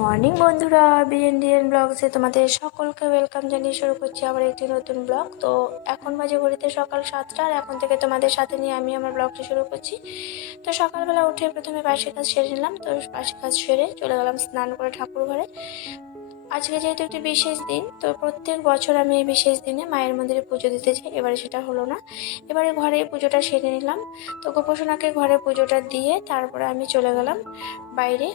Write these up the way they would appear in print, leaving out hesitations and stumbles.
Morning বন্ধুরা, বিএনডিএন ব্লগসে তোমাদের সকলকে ওয়েলকাম জানিয়ে শুরু করছি আবার একটি নতুন ব্লগ। তো এখন বাজে ঘড়িতে সকাল 7টা, আর এখন থেকে তোমাদের সাথে নিয়ে আমি আমার ব্লগটা শুরু করছি। তো সকালবেলা উঠে প্রথমে বাসি কাজ সেরে নিলাম। তো বাসি কাজ সেরে চলে গেলাম স্নান করে ঠাকুর ঘরে। আজকে যেহেতু একটি বিশেষ দিন, তো প্রত্যেক বছর আমি এই বিশেষ দিনে মায়ের মন্দিরে পুজো দিতে যাই। এবারে সেটা হলো না, এবারে ঘরে পুজোটা সেরে নিলাম। তো গোপোষণাকে ঘরে পুজোটা দিয়ে তারপরে আমি চলে গেলাম বাইরে।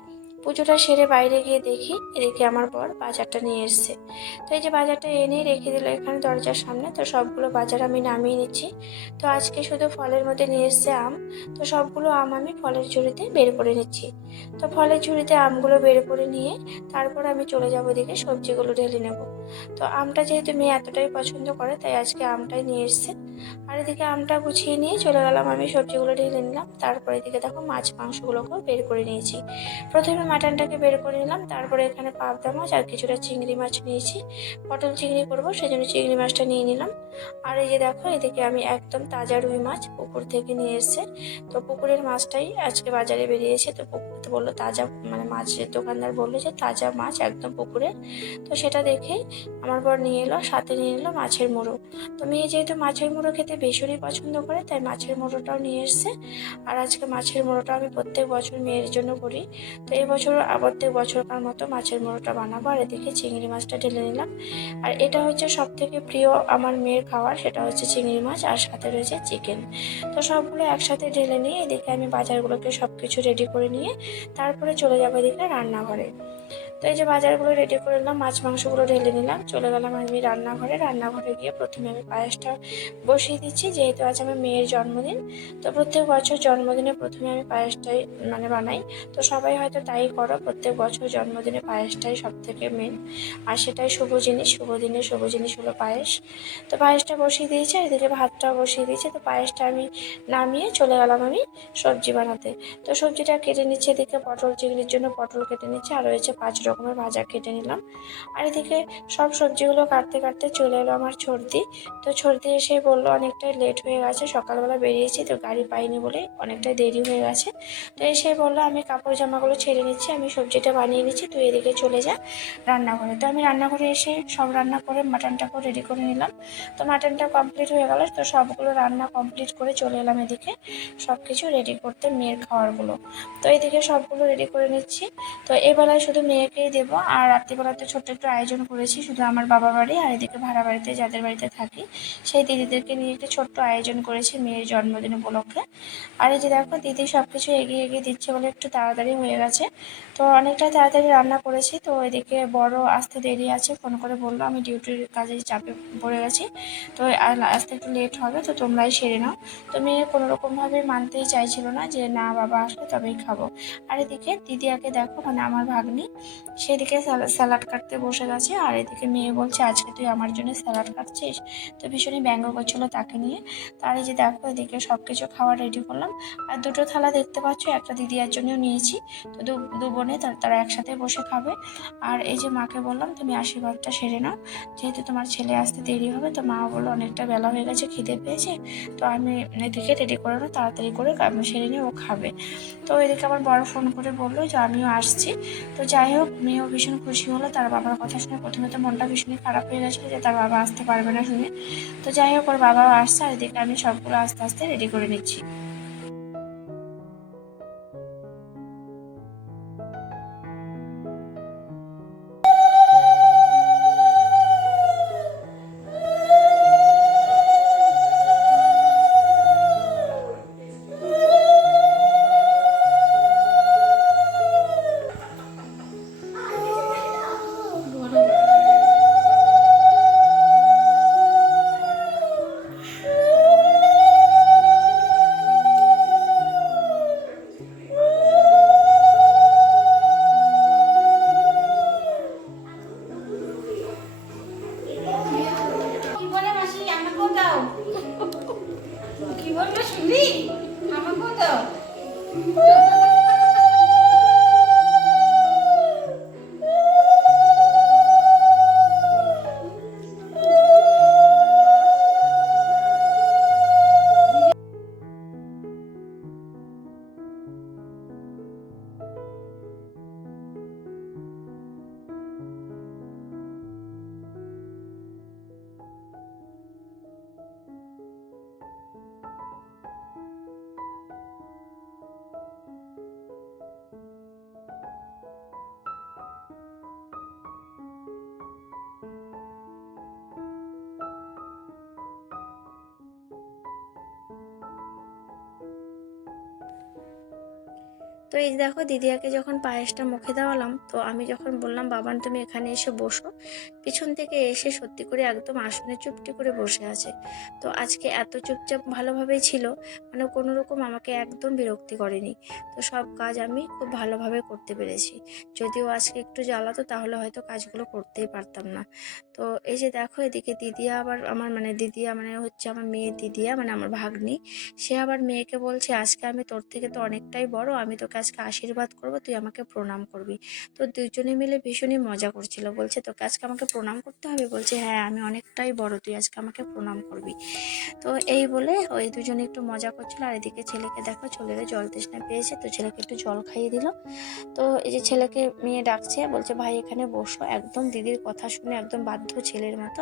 পুজোটা সেরে বাইরে গিয়ে দেখি এদিকে আমার বর বাজারটা নিয়ে এসছে। তো এই যে বাজারটা এনে রেখে দিল এখানে দরজার সামনে। তো সবগুলো বাজার আমি নামিয়ে নিচ্ছি। তো আজকে শুধু ফলের মধ্যে নিয়ে এসছে আম। তো সবগুলো আম আমি ফলের ঝুড়িতে বের করে নিচ্ছি। তো ফলের ঝুড়িতে আমগুলো বের করে নিয়ে তারপর আমি চলে যাবো এদিকে সবজিগুলো ঢেলে নেব। তো আমটা যেহেতু মেয়ে এতটাই পছন্দ করে, তাই আজকে আমটাই নিয়ে এসছে। আর এদিকে আমটা গুছিয়ে নিয়ে চলে গেলাম, আমি সবজিগুলো ঢেলে নিলাম। তারপরে এদিকে দেখো মাছ মাংসগুলোকেও বের করে নিয়েছি। প্রথমে মাটনটাকে বের করে নিলাম, তারপরে এখানে পাবদা মাছ আর কিছুটা চিংড়ি মাছ নিয়েছি। পটল চিংড়ি করবো, সেজন্য চিংড়ি মাছটা নিয়ে নিলাম। আর এই যে দেখো এদিকে আমি একদম তাজা রুই মাছ পুকুর থেকে নিয়ে এসছে। তো পুকুরের মাছটাই আজকে বাজারে বেরিয়েছে। তো পুকুর বললো তাজা, মানে মাছের দোকানদার বললো যে তাজা মাছ একদম পুকুরে। তো সেটা দেখেই আমার বর নিয়ে এলো, সাথে নিয়ে এলো মাছের মুড়ো। তো মেয়ে যেহেতু মাছের মুড়ো খেতে ভীষণই পছন্দ করে, তাই মাছের মুড়োটাও নিয়ে এসছে। আর আজকে মাছের মুড়োটা আমি প্রত্যেক বছর মেয়ের জন্য করি। তো এবছর প্রত্যেক বছরকার মতো মাছের মুড়োটা বানাবো। আর এদিকে চিংড়ি মাছটা ঢেলে নিলাম। আর এটা হচ্ছে সব থেকে প্রিয় আমার মেয়ের খাবার, সেটা হচ্ছে চিংড়ি মাছ, আর সাথে রয়েছে চিকেন। তো সবগুলো একসাথে ঢেলে নিয়ে এদিকে আমি বাজারগুলোকে সব কিছু রেডি করে নিয়ে তারপরে চলে যাবো এদিকে রান্নাঘরে। তো এই যে বাজারগুলো রেডি করে নিলাম, মাছ মাংসগুলো ঢেলে নিলাম, চলে গেলাম আমি রান্নাঘরে। রান্নাঘরে গিয়ে প্রথমে আমি পায়েসটা বসিয়ে দিচ্ছি, যেহেতু আজ আমার মেয়ের জন্মদিন। তো প্রত্যেক বছর জন্মদিনে প্রথমে আমি পায়েসটাই বানাই। তো সবাই হয়তো তাই করো, প্রত্যেক বছর জন্মদিনে পায়েসটাই সব থেকে মেন। আর সেটাই শুভ জিনিস, শুভ দিনে শুভ জিনিস হলো পায়েস। তো পায়েসটা বসিয়ে দিয়েছি, আর এদিকে ভাতটাও বসিয়ে দিয়েছি। তো পায়েসটা আমি নামিয়ে চলে গেলাম আমি সবজি বানাতে। তো সবজিটা কেটে নিচ্ছে, এদিকে পটল চিংড়ির জন্য পটল কেটে নিচ্ছে, আর রয়েছে 5 রকমের ভাজা কেটে নিলাম। আর এদিকে সব সবজিগুলো কাটতে কাটতে চলে এলো আমার ছর্দি। তো ছর্দি এসে বললো অনেকটাই লেট হয়ে গেছে, সকালবেলা বেরিয়েছি তো গাড়ি পাইনি বলে অনেকটাই দেরি হয়ে গেছে। তো এসে বললো আমি কাপড় জামাগুলো ছেড়ে নিচ্ছি, আমি সবজিটা বানিয়ে নিচ্ছি, তুই এদিকে চলে যা রান্নাঘরে। তো আমি রান্নাঘরে এসে সব রান্না করে মাটনটাকেও রেডি করে নিলাম। তো মাটনটা কমপ্লিট হয়ে গেল। তো সবগুলো রান্না কমপ্লিট করে চলে এলাম এদিকে সব কিছু রেডি করতে মেয়ের খাবারগুলো। তো এইদিকে সবগুলো রেডি করে নিচ্ছি। তো এবেলায় শুধু মেয়েকেই দেবো, আর রাত্রিবেলাতে ছোট্ট একটু আয়োজন করেছি শুধু আমার বাবা বাড়ি আর এদিকে ভাড়া বাড়িতে যাদের বাড়িতে থাকি সেই দিদিদেরকে নিয়ে একটু ছোট্ট আয়োজন করেছি মেয়ের জন্মদিন উপলক্ষে। আর এই যে দেখো দিদি সব কিছু এগিয়ে এগিয়ে দিচ্ছে বলে একটু তাড়াতাড়ি হয়ে গেছে। তো অনেকটা তাড়াতাড়ি রান্না করেছি। তো এদিকে বড় আসতে দেরি আছে, ফোন করে বললো আমি ডিউটির কাজে চাপে পড়ে গেছি, তো আসতে একটু লেট হবে, তো তোমরাই সেরে নাও। তো মেয়ে কোনোরকমভাবে মানতেই চাইছিল না যে না বাবা আসলে তবেই খাবো। আর এদিকে দিদিয়াকে দেখো, আমার ভাগ্নি, সেদিকে স্যালাড কাটতে বসে গেছে। আর এদিকে মেয়ে বলছে আজকে তুই আমার জন্য স্যালাড কাটছিস, তো ভীষণই ব্যঙ্গ করছিল তাকে নিয়ে। তার এই যে দেখো এদিকে সব কিছু খাওয়া রেডি করলাম। আর দুটো থালা দেখতে পাচ্ছ, একটা দিদিয়ার জন্যও নিয়েছি। তো দু বোনে তারা একসাথে বসে খাবে। আর এই যে মাকে বললাম তুমি আশীর্বাদটা সেরে নাও, যেহেতু তোমার ছেলে আসতে দেরি হবে। তো মা বললো অনেকটা বেলা হয়ে গেছে, খিদে পেয়েছে, তো আমি এদিকে রেডি করে নাও, তাড়াতাড়ি করে সেরে নিয়ে ও খাবে। তো এদিকে আমার বড় ফোন করে বললো যে আমিও আসছি। তো যাই হোক মেয়েও ভীষণ খুশি হলো তার বাবার কথা শুনে। প্রথমে তো মনটা ভীষণই খারাপ হয়ে গেছিলো যে তার বাবা আসতে পারবে না শুনে। তো যাই হোক ওর বাবাও আসছে, আর এদিকে আমি সবগুলো আস্তে আস্তে রেডি করে নিচ্ছি। তো এই দেখো দিদিয়াকে যখন পায়েসটা মুখে দেওয়ালাম, তো আমি যখন বললাম বাবান তুমি এখানে এসে বসো, পিছন থেকে এসে সত্যি করে একদম আসনে চুপটি করে বসে আছে। তো আজকে এত চুপচাপ ভালোভাবেই ছিল, মানে কোনো রকম আমাকে একদম বিরক্তি করেনি। তো সব কাজ আমি খুব ভালোভাবে করতে পেরেছি। যদিও আজকে একটু জ্বালাতো তাহলে হয়তো কাজগুলো করতেই পারতাম না। তো এই যে দেখো এদিকে দিদিয়া আবার আমার মানে দিদিয়া মানে হচ্ছে আমার মেয়ে দিদিয়া মানে আমার ভাগ্নি, সে আবার মেয়েকে বলছে আজকে আমি তোর থেকে তো অনেকটাই বড়, আমি তোকে আজকে আশীর্বাদ করব, তুই আমাকে প্রণাম করবি। তো দুজনে মিলে ভীষণই মজা করছিল, বলছে তোকে আজকে আমাকে প্রণাম করতে হবে, বলছে হ্যাঁ আমি অনেকটাই বড়, তুই আজকে আমাকে প্রণাম করবি। তো এই বলে ওই দুজনে একটু মজা করছিল। আর এদিকে ছেলেকে দেখো, ছেলের জল তৃষ্ণা পেয়েছে, তো ছেলেকে একটু জল খাইয়ে দিল। তো এই যে ছেলেকে মেয়ে ডাকছে, বলছে ভাই এখানে বসো, একদম দিদির কথা শুনে একদম বাধ্য ছেলের মতো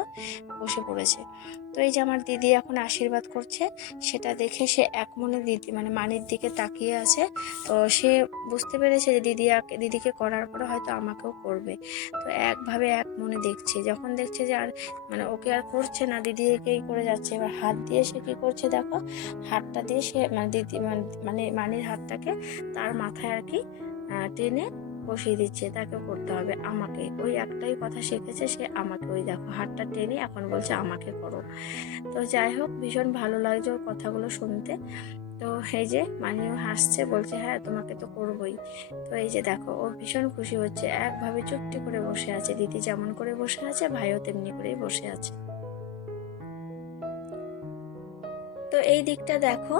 বসে পড়েছে। তো এই যে আমার দিদি এখন আশীর্বাদ করছে, সেটা দেখে সে এক মনে দিদি মানে মানির দিকে তাকিয়ে আছে। তো সে বুঝতে পেরেছে যে দিদিকে করার পরে হয়তো আমাকেও করবে। তো একভাবে এক মনে দেখছে, যখন দেখছে যে আর মানে ওকে আর করছে না, দিদিকেই করে যাচ্ছে, এবার হাত দিয়ে সে কি করছে দেখো, হাতটা দিয়ে সে মানে দিদি মানে মানির হাতটাকে তার মাথায় আর কি টেনে বসিয়ে দিচ্ছে, তাকে করতে হবে আমাকে, ওই একটাই কথা শিখেছে সে আমাকে, ওই দেখো হাতটা টেনে এখন বলছে আমাকে করো। তো যাই হোক ভীষণ ভালো লাগছে ওর কথাগুলো শুনতে। তো এই যে মানিও হাসছে, বলছে হ্যাঁ তোমাকে তো করবোই। তো এই যে দেখো ও ভীষণ খুশি হচ্ছে, একভাবে চুপটি করে বসে আছে, দিদি যেমন করে বসে আছে ভাইও তেমনি করেই বসে আছে। তো এই দিকটা দেখো,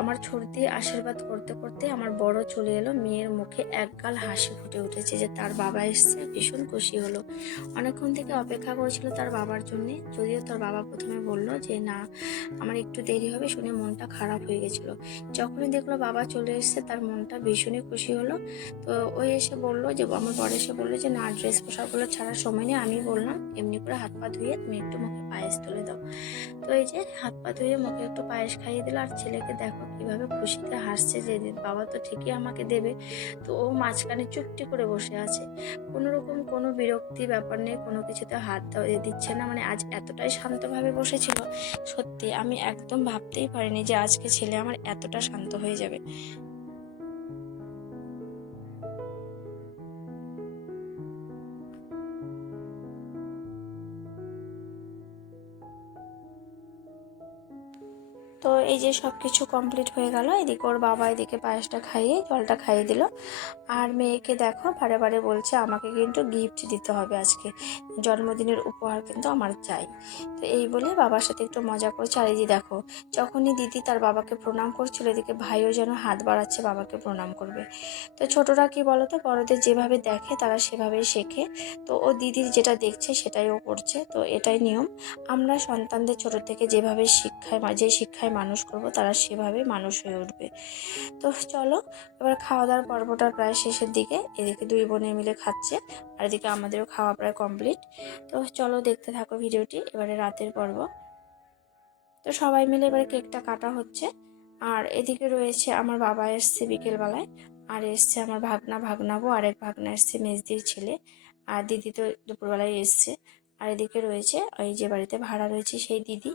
আমার ছোটদি আশীর্বাদ করতে করতে আমার বড় চলে এলো, মেয়ের মুখে একগাল হাসি ফুটে উঠেছে যে তার বাবা এসছে, ভীষণ খুশি হলো। অনেকক্ষণ থেকে অপেক্ষা করেছিল তার বাবার জন্যে, যদিও তার বাবা প্রথমে বললো যে না আমার একটু দেরি হবে, শুনে মনটা খারাপ হয়ে গেছিলো। যখনই দেখলো বাবা চলে এসছে তার মনটা ভীষণই খুশি হলো। তো ওই এসে বললো যে আমার বর এসে বললো যে না ড্রেস পোশাকগুলো ছাড়ার সময় নেই, আমি বললাম এমনি করে হাত পা ধুয়ে তুমি একটু মুখে পায়েস তুলে দাও। তো এই যে হাত পা ধুয়ে মুখে একটু পায়েস খাইয়ে দিল, আর ছেলেকে দেখো কিভাবে খুশিতে হাসছে যে বাবা তো ঠিকই আমাকে দেবে। তো ও মাঝখানে চুপটি করে বসে আছে, কোনো রকম কোনো বিরক্তি ব্যাপার নেই, কোনো কিছুতে হাত দিচ্ছে না, মানে আজ এতটাই শান্তভাবে বসেছিল, সত্যি আমি একদম ভাবতেই পারিনি যে আজকে ছেলে আমার এতটা শান্ত হয়ে যাবে। তো এই যে সব কিছু কমপ্লিট হয়ে গেল, এদিকে ওর বাবা এদিকে পায়েসটা খাইয়ে জলটা খাইয়ে দিল। আর মেয়েকে দেখো বারে বারে বলছে আমাকে কিন্তু গিফট দিতে হবে আজকে, জন্মদিনের উপহার কিন্তু আমার চাই। তো এই বলে বাবার সাথে একটু মজা করছে। আর এই যে দেখো যখনই দিদি তার বাবাকে প্রণাম করছিল, এদিকে ভাইও যেন হাত বাড়াচ্ছে বাবাকে প্রণাম করবে। তো ছোটরা কি বলতো, বড়দের যেভাবে দেখে তারা সেভাবেই শেখে। তো ও দিদির যেটা দেখছে সেটাই ও করছে, তো এটাই নিয়ম। আমরা সন্তানদের ছোট থেকে যেভাবে যে শিক্ষায় মানুষ করব তারা সেভাবে মানুষ হয়ে উঠবে। তো চলো এবার খাওয়া দাওয়ার পর্বটা প্রায় শেষের দিকে, এদিকে দুই বোনে মিলে খাচ্ছে আর এদিকে আমাদেরও খাওয়া প্রায় কমপ্লিট। তো চলো দেখতে থাকো ভিডিওটি, এবারে রাতের পর্ব। তো সবাই মিলে এবারে কেকটা কাটা হচ্ছে। আর এদিকে রয়েছে আমার বাবা এসছে বিকেলবেলায়, আর এসছে আমার ভাগনাবো, আর এক ভাগনা এসছে মেজদির ছেলে, আর দিদি তো দুপুরবেলায় এসছে। আর এদিকে রয়েছে ওই যে বাড়িতে ভাড়া রয়েছে সেই দিদি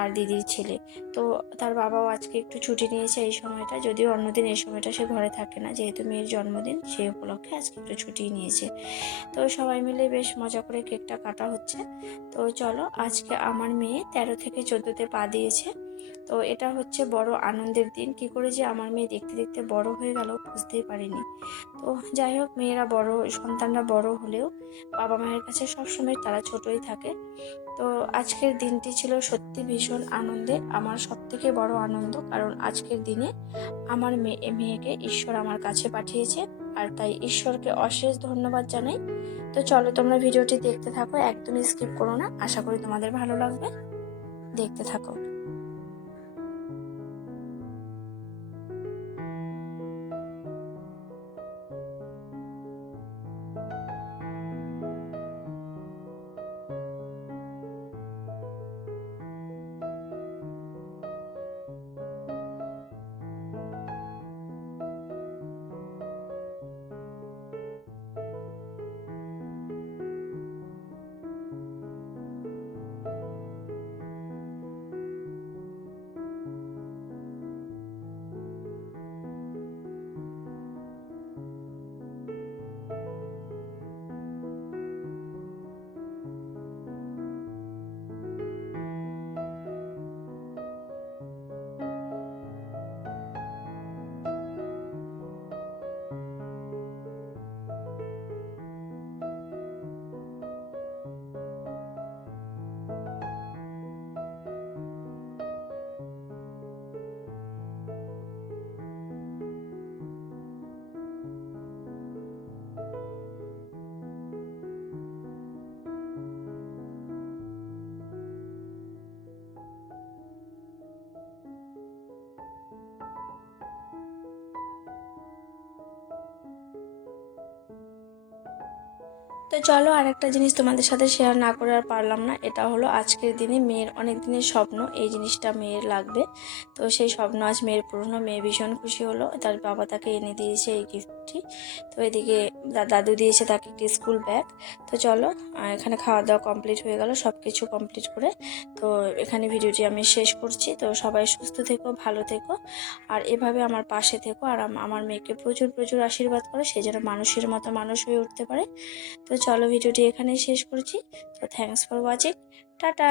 আর দিদির ছেলে। তো তার বাবাও আজকে একটু ছুটি নিয়েছে এই সময়টা, যদিও অন্যদিন এই সময়টা সে ঘরে থাকে না, যেহেতু মেয়ের জন্মদিন সেই উপলক্ষে আজকে একটু ছুটি নিয়েছে। তো সবাই মিলে বেশ মজা করে কেকটা কাটা হচ্ছে। তো চলো আজকে আমার মেয়ে 13 থেকে 14তে পা দিয়েছে। তো এটা হচ্ছে বড় আনন্দের দিন, কি করে যে আমার মেয়ে দেখতে দেখতে বড় হয়ে গেল বুঝতেই পারিনি। তো যাই হোক মেয়েরা বড়, সন্তানরা বড় হলেও বাবা মায়ের কাছে সবসময় তারা ছোটই থাকে। তো আজকের দিনটি ছিল সত্যি ভীষণ আনন্দের, আমার সব থেকে বড় আনন্দ, কারণ আজকের দিনে আমার মেয়েকে ঈশ্বর আমার কাছে পাঠিয়েছে, আর তাই ঈশ্বরকে অশেষ ধন্যবাদ জানাই। তো চলো তোমরা ভিডিওটি দেখতে থাকো, একদমই স্কিপ করো না, আশা করি তোমাদের ভালো লাগবে, দেখতে থাকো। তো চলো আরেকটা জিনিস তোমাদের সাথে শেয়ার না করে আর পারলাম না, এটা হলো আজকের দিনে মেয়ের অনেক দিনের স্বপ্ন, এই জিনিসটা মেয়ের লাগবে। তো সেই স্বপ্ন আজ মেয়ের পূর্ণ, মেয়ে ভীষণ খুশি হলো, তার বাবা তাকে এনে দিয়েছে এই গিফটটি। তো এদিকে দাদু দিয়েছে তাকে একটি স্কুল ব্যাগ। তো চলো এখানে খাওয়া দাওয়া কমপ্লিট হয়ে গেল, সব কিছু কমপ্লিট করে তো এখানে ভিডিওটি আমি শেষ করছি। তো সবাই সুস্থ থেকো, ভালো থেকো, আর এভাবে আমার পাশে থেকো, আর আমার মেয়েকে প্রচুর প্রচুর আশীর্বাদ করো, সে যেন মানুষের মতো মানুষ হয়ে উঠতে পারে। তো চলো ভিডিওটি এখানেই শেষ করছি। তো থ্যাঙ্কস ফর ওয়াচিং, টাটা।